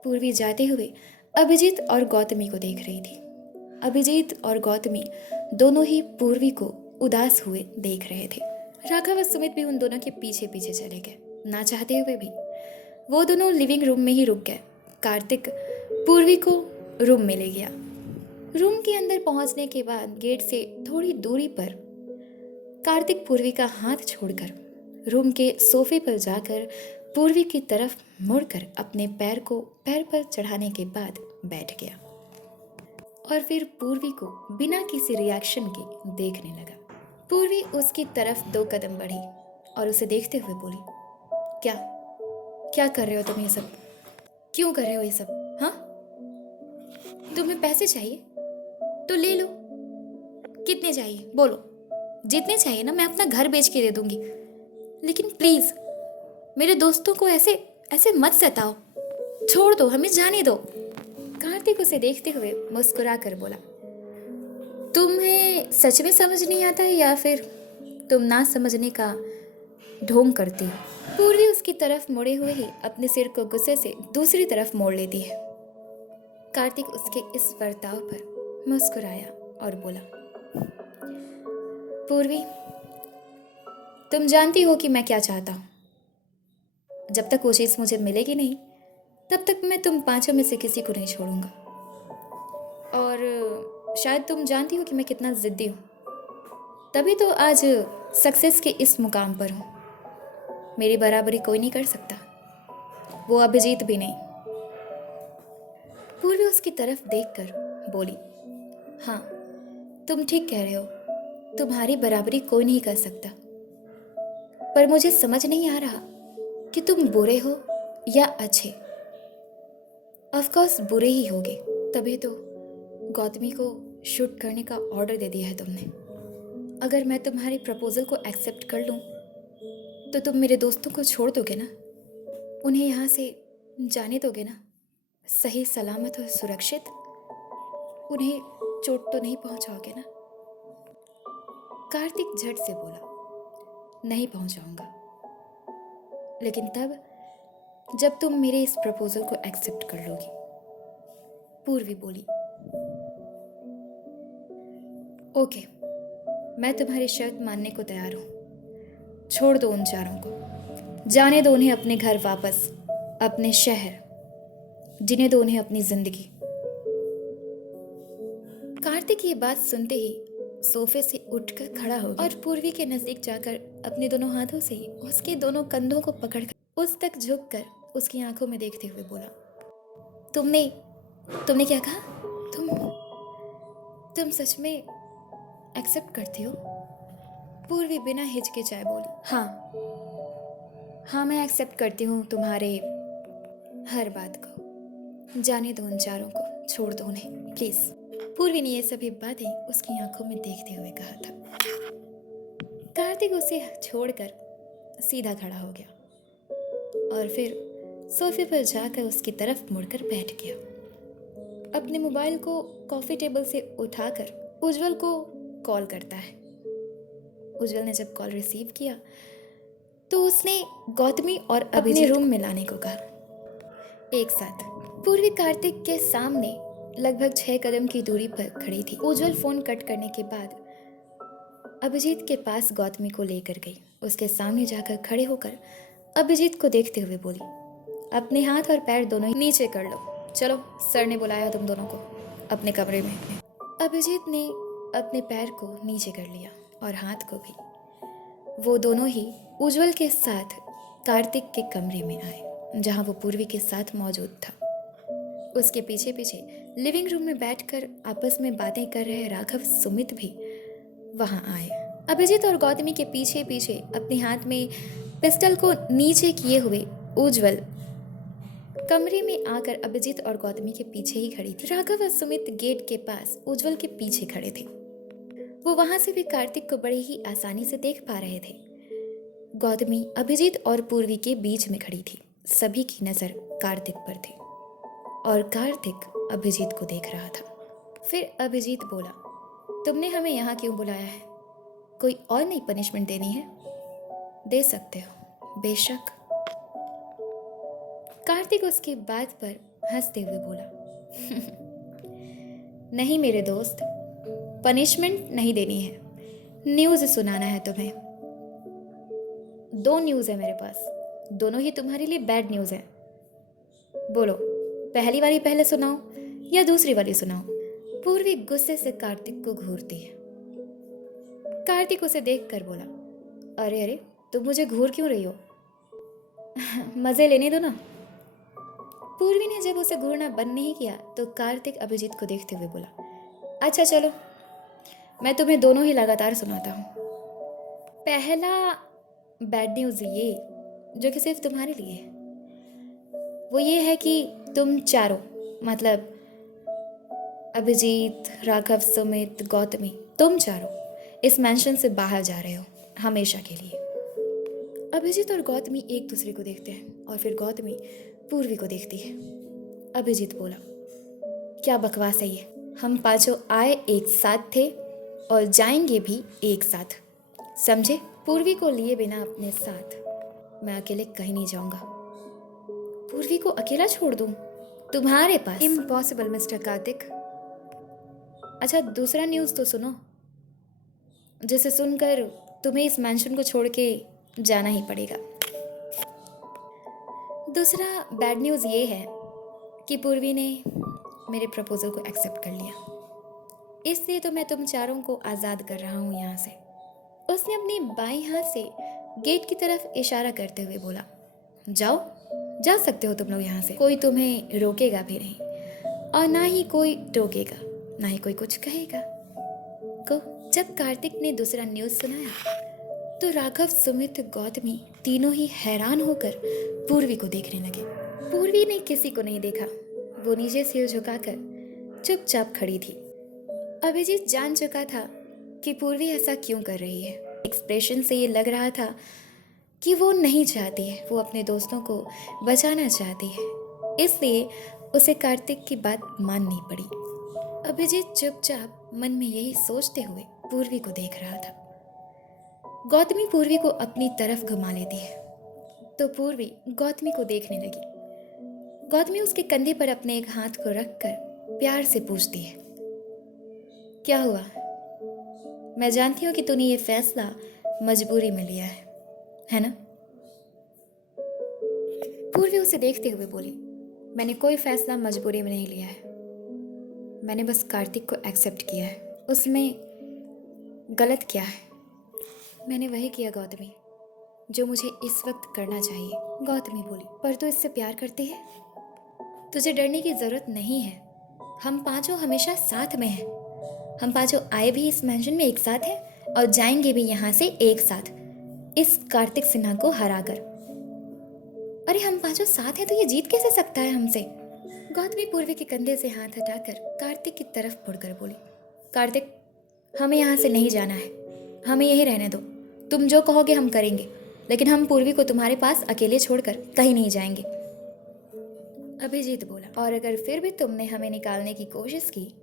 पूर्वी जाते हुए अभिजीत और गौतमी को देख रही थी। अभिजीत और गौतमी दोनों ही पूर्वी को उदास हुए देख रहे थे। राघव और सुमित भी उन दोनों के पीछे पीछे चले गए। ना चाहते हुए भी वो दोनों लिविंग रूम में ही रुक गए। कार्तिक पूर्वी को रूम में ले गया। रूम के अंदर पहुंचने के बाद गेट से थोड़ी दूरी पर कार्तिक पूर्वी का हाथ छोड़कर रूम के सोफे पर जाकर पूर्वी की तरफ मुड़कर अपने पैर को पैर पर चढ़ाने के बाद बैठ गया और फिर पूर्वी को बिना किसी रिएक्शन के देखने लगा। पूर्वी उसकी तरफ 2 कदम बढ़ी और उसे देखते हुए बोली, क्या क्या कर रहे हो तुम ये सब? क्यों कर रहे हो ये सब? हाँ, तुम्हें पैसे चाहिए तो ले लो। कितने चाहिए बोलो, जितने चाहिए ना मैं अपना घर बेच के दे दूंगी, लेकिन प्लीज मेरे दोस्तों को ऐसे ऐसे मत सताओ, छोड़ दो, हमें जाने दो। कार्तिक उसे देखते हुए मुस्कुरा कर बोला, तुम्हें सच में समझ नहीं आता है या फिर तुम ना समझने का ढोंग करती हो? पूर्वी उसकी तरफ मुड़े हुए ही अपने सिर को गुस्से से दूसरी तरफ मोड़ लेती है। कार्तिक उसके इस बर्ताव पर मुस्कुराया और बोला, पूर्वी तुम जानती हो कि मैं क्या चाहता हूँ। जब तक वो चीज़ मुझे मिलेगी नहीं तब तक मैं तुम पांचों में से किसी को नहीं छोड़ूंगा। और शायद तुम जानती हो कि मैं कितना जिद्दी हूँ, तभी तो आज सक्सेस के इस मुकाम पर हूँ। मेरी बराबरी कोई नहीं कर सकता, वो अभिजीत भी नहीं। पूर्वी उसकी तरफ देखकर बोली, हाँ तुम ठीक कह रहे हो, तुम्हारी बराबरी कोई नहीं कर सकता, पर मुझे समझ नहीं आ रहा कि तुम बुरे हो या अच्छे। ऑफ कोर्स बुरे ही होगे, तभी तो गौतमी को शूट करने का ऑर्डर दे दिया है तुमने। अगर मैं तुम्हारी प्रपोजल को एक्सेप्ट कर लूं तो तुम मेरे दोस्तों को छोड़ दोगे ना? उन्हें यहाँ से जाने दोगे ना, सही सलामत और सुरक्षित? उन्हें चोट तो नहीं पहुँचाओगे ना? कार्तिक झट से बोला, नहीं पहुँचाऊंगा, लेकिन तब जब तुम मेरे इस प्रपोजल को एक्सेप्ट कर लोगी। पूर्वी बोली, ओके, मैं तुम्हारी शर्त मानने को तैयार हूँ। छोड़ दो उन चारों को, जाने दो उन्हें अपने घर वापस, अपने शहर, जीने दो उन्हें अपनी जिंदगी। कार्तिक ये बात सुनते ही सोफे से उठकर खड़ा हो गया और पूर्वी के नजदीक जाकर अपने दोनों हाथों से उसके दोनों कंधों को पकड़कर उस तक झुककर उसकी आंखों में देखते हुए बोला, तुमने क्या कहा? तुम सच में एक्सेप्ट करती हो? पूर्वी बिना हिचकिचाए बोली, हाँ, मैं एक्सेप्ट करती हूँ तुम्हारे हर बात को। जाने दो उन चारों को, छोड़ दो उन्हें प्लीज। पूर्वी ने ये सभी बातें उसकी आंखों में देखते हुए कहा था। कार्तिक उसे छोड़कर सीधा खड़ा हो गया और फिर सोफे पर जाकर उसकी तरफ मुड़कर बैठ गया। अपने मोबाइल को कॉफी टेबल से उठाकर उज्जवल को कॉल करता है। उज्जवल ने जब कॉल रिसीव किया तो उसने गौतमी और अपने रूम में लाने को कहा। एक साथ पूर्वी कार्तिक के सामने लगभग 6 कदम की दूरी पर खड़ी थी। उज्जवल फोन कट करने के बाद अभिजीत के पास गौतमी को लेकर गई। उसके सामने जाकर खड़े होकर अभिजीत को देखते हुए बोली, अपने हाथ और पैर दोनों ही नीचे कर लो। चलो, सर ने बुलाया तुम दोनों को अपने कमरे में। अभिजीत ने अपने पैर को नीचे कर लिया और हाथ को भी। वो दोनों ही उज्जवल के साथ कार्तिक के कमरे में आए जहां वो पूर्वी के साथ मौजूद था। उसके पीछे पीछे लिविंग रूम में बैठकर आपस में बातें कर रहे राघव सुमित भी वहां आए। अभिजीत और गौतमी के पीछे पीछे अपने हाथ में पिस्टल को नीचे किए हुए उज्जवल कमरे में आकर अभिजीत और गौतमी के पीछे ही खड़ी थी। राघव और सुमित गेट के पास उज्जवल के पीछे खड़े थे। वो वहां से भी कार्तिक को बड़े ही आसानी से देख पा रहे थे। गौतमी अभिजीत और पूर्वी के बीच में खड़ी थी। सभी की नजर कार्तिक पर थी और कार्तिक अभिजीत को देख रहा था। फिर अभिजीत बोला, तुमने हमें यहाँ क्यों बुलाया है? कोई और नई पनिशमेंट देनी है? दे सकते हो, बेशक। कार्तिक उसकी बात पर हंसते हुए बोला, नहीं मेरे दोस्त, पनिशमेंट नहीं देनी है, न्यूज़ सुनाना है तुम्हें। 2 न्यूज़ है मेरे पास, दोनों ही तुम्हारे लिए बैड न्यूज़ है। बोलो, पहली वाली पहले सुनाओ या दूसरी वाली सुनाओ? पूर्वी गुस्से से कार्तिक को घूरती है। कार्तिक उसे देखकर बोला, अरे तुम मुझे घूर क्यों रही हो? मजे लेने दो ना। पूर्वी ने जब उसे घूरना बंद नहीं किया तो कार्तिक अभिजीत को देखते हुए बोला, अच्छा चलो, मैं तुम्हें दोनों ही लगातार सुनाता हूँ। पहला बैड न्यूज़ ये, जो कि सिर्फ तुम्हारे लिए है, वो ये है कि तुम चारों, मतलब अभिजीत, राघव, सुमित, गौतमी, तुम चारों इस मैंशन से बाहर जा रहे हो हमेशा के लिए। अभिजीत और गौतमी एक दूसरे को देखते हैं और फिर गौतमी पूर्वी को देखती है। अभिजीत बोला, क्या बकवास है ये? हम पांचों आए एक साथ थे और जाएंगे भी एक साथ, समझे? पूर्वी को लिए बिना अपने साथ मैं अकेले कहीं नहीं जाऊंगा। पूर्वी को अकेला छोड़ दूं तुम्हारे पास? Impossible mister Kartik. अच्छा, दूसरा न्यूज़ तो सुनो, जिसे सुनकर तुम्हें इस मैंशन को छोड़ के जाना ही पड़ेगा। दूसरा बैड न्यूज़ ये है कि पूर्वी ने मेरे प्रपोजल को एक्सेप्ट कर लिया, इसलिए तो मैं तुम चारों को आज़ाद कर रहा हूँ यहाँ से। उसने अपने बाएं हाथ से गेट की तरफ इशारा करते हुए बोला, जाओ, जा सकते हो तुम लोग यहाँ से, कोई तुम्हें रोकेगा भी नहीं और ना ही कोई टोकेगा, ना ही कोई कुछ कहेगा। को जब कार्तिक ने दूसरा न्यूज़ सुनाया तो राघव, सुमित, गौतमी तीनों ही हैरान होकर पूर्वी को देखने लगे। पूर्वी ने किसी को नहीं देखा, वो नीचे सिर झुकाकर चुपचाप खड़ी थी। अभिजीत जान चुका था कि पूर्वी ऐसा क्यों कर रही है। एक्सप्रेशन से ये लग रहा था कि वो नहीं चाहती है, वो अपने दोस्तों को बचाना चाहती है, इसलिए उसे कार्तिक की बात माननी पड़ी। अभिजीत चुपचाप मन में यही सोचते हुए पूर्वी को देख रहा था। गौतमी पूर्वी को अपनी तरफ घुमा लेती है तो पूर्वी गौतमी को देखने लगी। गौतमी उसके कंधे पर अपने एक हाथ को रखकर प्यार से पूछती है, क्या हुआ? मैं जानती हूँ कि तूने ये फैसला मजबूरी में लिया है ना? पूर्वी उसे देखते हुए बोली, मैंने कोई फैसला मजबूरी में नहीं लिया है, मैंने बस कार्तिक को एक्सेप्ट किया है। उसमें गलत क्या है? मैंने वही किया गौतमी जो मुझे इस वक्त करना चाहिए। गौतमी बोली, पर तू इससे प्यार करती है, तुझे डरने की जरूरत नहीं है। हम पांचों हमेशा साथ में हैं। हम पांचों आए भी इस मैंशन में एक साथ हैं और जाएंगे भी यहाँ से एक साथ, इस कार्तिक सिन्हा को हराकर। अरे हम पांचों साथ हैं तो ये जीत कैसे सकता है हमसे? गौतमी पूर्वी के कंधे से हाथ हटाकर कार्तिक की तरफ मुड़कर बोली, कार्तिक, हमें यहाँ से नहीं जाना है, हमें यहीं रहने दो। तुम जो कहोगे हम करेंगे, लेकिन हम पूर्वी को तुम्हारे पास अकेले छोड़कर कहीं नहीं जाएंगे। अभिजीत बोला, और अगर फिर भी तुमने हमें निकालने की कोशिश की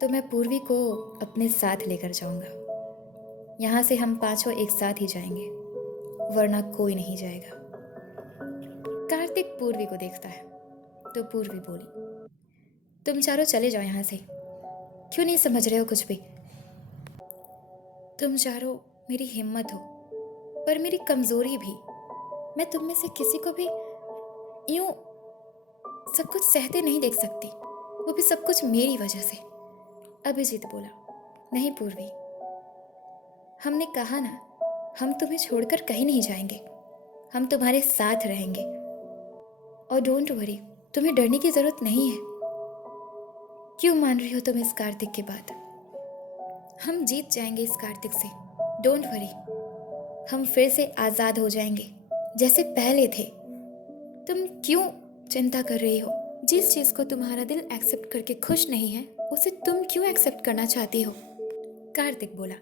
तो मैं पूर्वी को अपने साथ लेकर जाऊंगा। यहाँ से हम पांचों एक साथ ही जाएंगे, वरना कोई नहीं जाएगा। कार्तिक पूर्वी को देखता है तो पूर्वी बोली, तुम चारों चले जाओ यहाँ से। क्यों नहीं समझ रहे हो कुछ भी? तुम चारों मेरी हिम्मत हो, पर मेरी कमजोरी भी। मैं तुम में से किसी को भी यूं सब कुछ सहते नहीं देख सकती, वो भी सब कुछ मेरी वजह से। अभिजीत बोला, नहीं पूर्वी, हमने कहा ना, हम तुम्हें छोड़कर कहीं नहीं जाएंगे, हम तुम्हारे साथ रहेंगे। और डोंट वरी, तुम्हें डरने की जरूरत नहीं है। क्यों मान रही हो तुम इस कार्तिक की बात? हम जीत जाएंगे इस कार्तिक से, डोंट वरी। हम फिर से आजाद हो जाएंगे जैसे पहले थे। तुम क्यों चिंता कर रही हो? जिस चीज को तुम्हारा दिल एक्सेप्ट करके खुश नहीं है, उसे तुम क्यों एक्सेप्ट करना चाहती हो? कार्तिक बोला,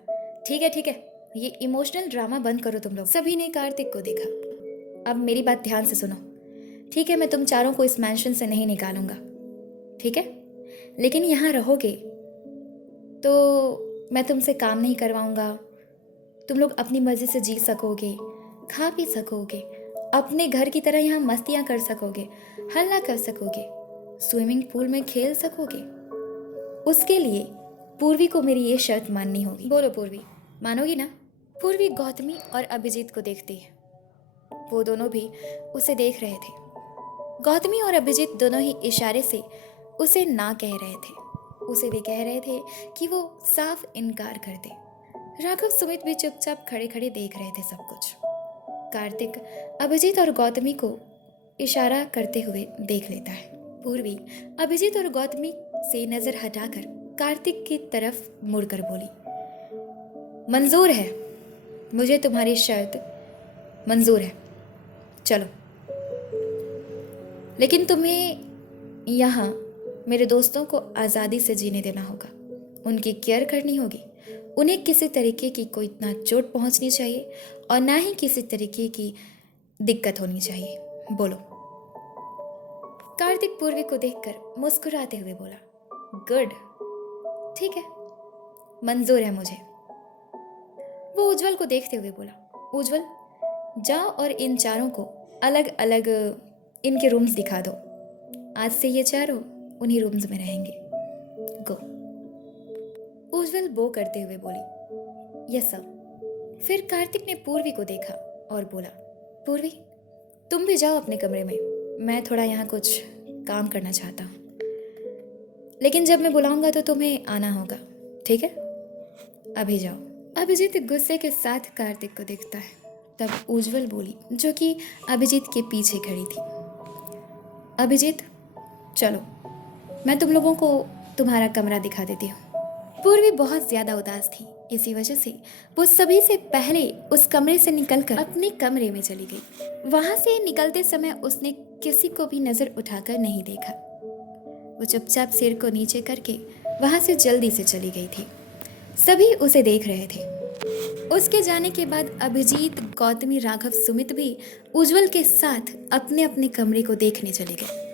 ठीक है, ये इमोशनल ड्रामा बंद करो तुम लोग। सभी ने कार्तिक को देखा। अब मेरी बात ध्यान से सुनो। ठीक है, मैं तुम चारों को इस मैंशन से नहीं निकालूंगा, ठीक है? लेकिन यहाँ रहोगे तो मैं तुमसे काम नहीं करवाऊंगा। तुम लोग अपनी मर्जी से जी सकोगे, खा पी सकोगे, अपने घर की तरह यहाँ मस्तियाँ कर सकोगे, हल्ला कर सकोगे, स्विमिंग पूल में खेल सकोगे। उसके लिए पूर्वी को मेरी ये शर्त माननी होगी। बोलो पूर्वी, मानोगी ना? पूर्वी गौतमी और अभिजीत को देखती है। वो दोनों भी उसे देख रहे थे। गौतमी और अभिजीत दोनों ही इशारे से उसे ना कह रहे थे। उसे भी कह रहे थे कि वो साफ इनकार कर दे। राघव सुमित भी चुपचाप खड़े खड़े देख रहे थे सब कुछ। कार्तिक अभिजीत और गौतमी को इशारा करते हुए देख लेता है। पूर्वी अभिजीत और गौतमी से नजर हटाकर कार्तिक की तरफ मुड़कर बोली, मंजूर है, मुझे तुम्हारी शर्त मंजूर है, चलो। लेकिन तुम्हें यहाँ मेरे दोस्तों को आज़ादी से जीने देना होगा, उनकी केयर करनी होगी। उन्हें किसी तरीके की कोई ना चोट पहुँचनी चाहिए और ना ही किसी तरीके की दिक्कत होनी चाहिए। बोलो। कार्तिक पूर्वी को देखकर मुस्कुराते हुए बोला, गुड, ठीक है, मंजूर है मुझे। वो उज्जवल को देखते हुए बोला, उज्जवल, जाओ और इन चारों को अलग अलग इनके रूम्स दिखा दो। आज से ये चारों उन्हीं रूम्स में रहेंगे। गो। उज्जवल बो करते हुए बोली, यस सर। फिर कार्तिक ने पूर्वी को देखा और बोला, पूर्वी, तुम भी जाओ अपने कमरे में, मैं थोड़ा यहाँ कुछ काम करना चाहता हूँ। लेकिन जब मैं बुलाऊंगा तो तुम्हें आना होगा, ठीक है? अभी जाओ। अभिजीत गुस्से के साथ कार्तिक को देखता है। तब उज्जवल बोली, जो कि अभिजीत के पीछे खड़ी थी, अभिजीत चलो, मैं तुम लोगों को तुम्हारा कमरा दिखा देती हूँ। पूर्वी बहुत ज़्यादा उदास थी, इसी वजह से वो सभी से पहले उस कमरे से निकलकर अपने कमरे में चली गई। वहाँ से निकलते समय उसने किसी को भी नज़र उठाकर नहीं देखा। वो चुपचाप सिर को नीचे करके वहाँ से जल्दी से चली गई थी। सभी उसे देख रहे थे। उसके जाने के बाद अभिजीत, गौतमी, राघव, सुमित भी उज्जवल के साथ अपने अपने कमरे को देखने चले गए।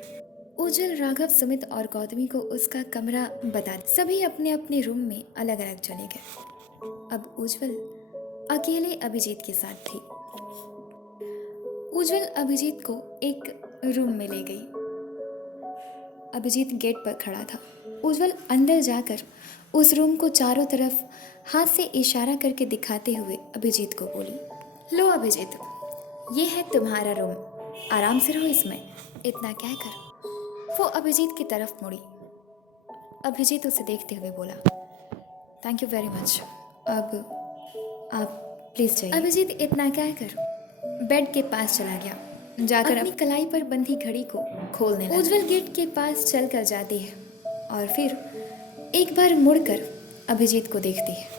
उज्जवल, राघव, सुमित और गौतमी को उसका कमरा बता दिया। सभी अपने अपने रूम में अलग अलग चले गए। अब उज्जवल अकेले अभिजीत के साथ थी। उज्जवल अभिजीत को एक रूम में ले गई। अभिजीत गेट पर खड़ा था। उज्जवल अंदर जाकर उस रूम को चारों तरफ हाथ से इशारा करके दिखाते हुए अभिजीत को बोली, लो अभिजीत, ये है तुम्हारा रूम, आराम से रहो इसमें। इतना कहकर वो अभिजीत की तरफ मुड़ी। अभिजीत उसे देखते हुए बोला, थैंक यू वेरी मच, अब आप प्लीज जाइए। अभिजीत इतना कहकर बेड के पास चला गया, जाकर अपनी कलाई पर बंधी घड़ी को खोलने लगा। उज्जवल गेट के पास चलकर जाती है और फिर एक बार मुड़कर अभिजीत को देखती है।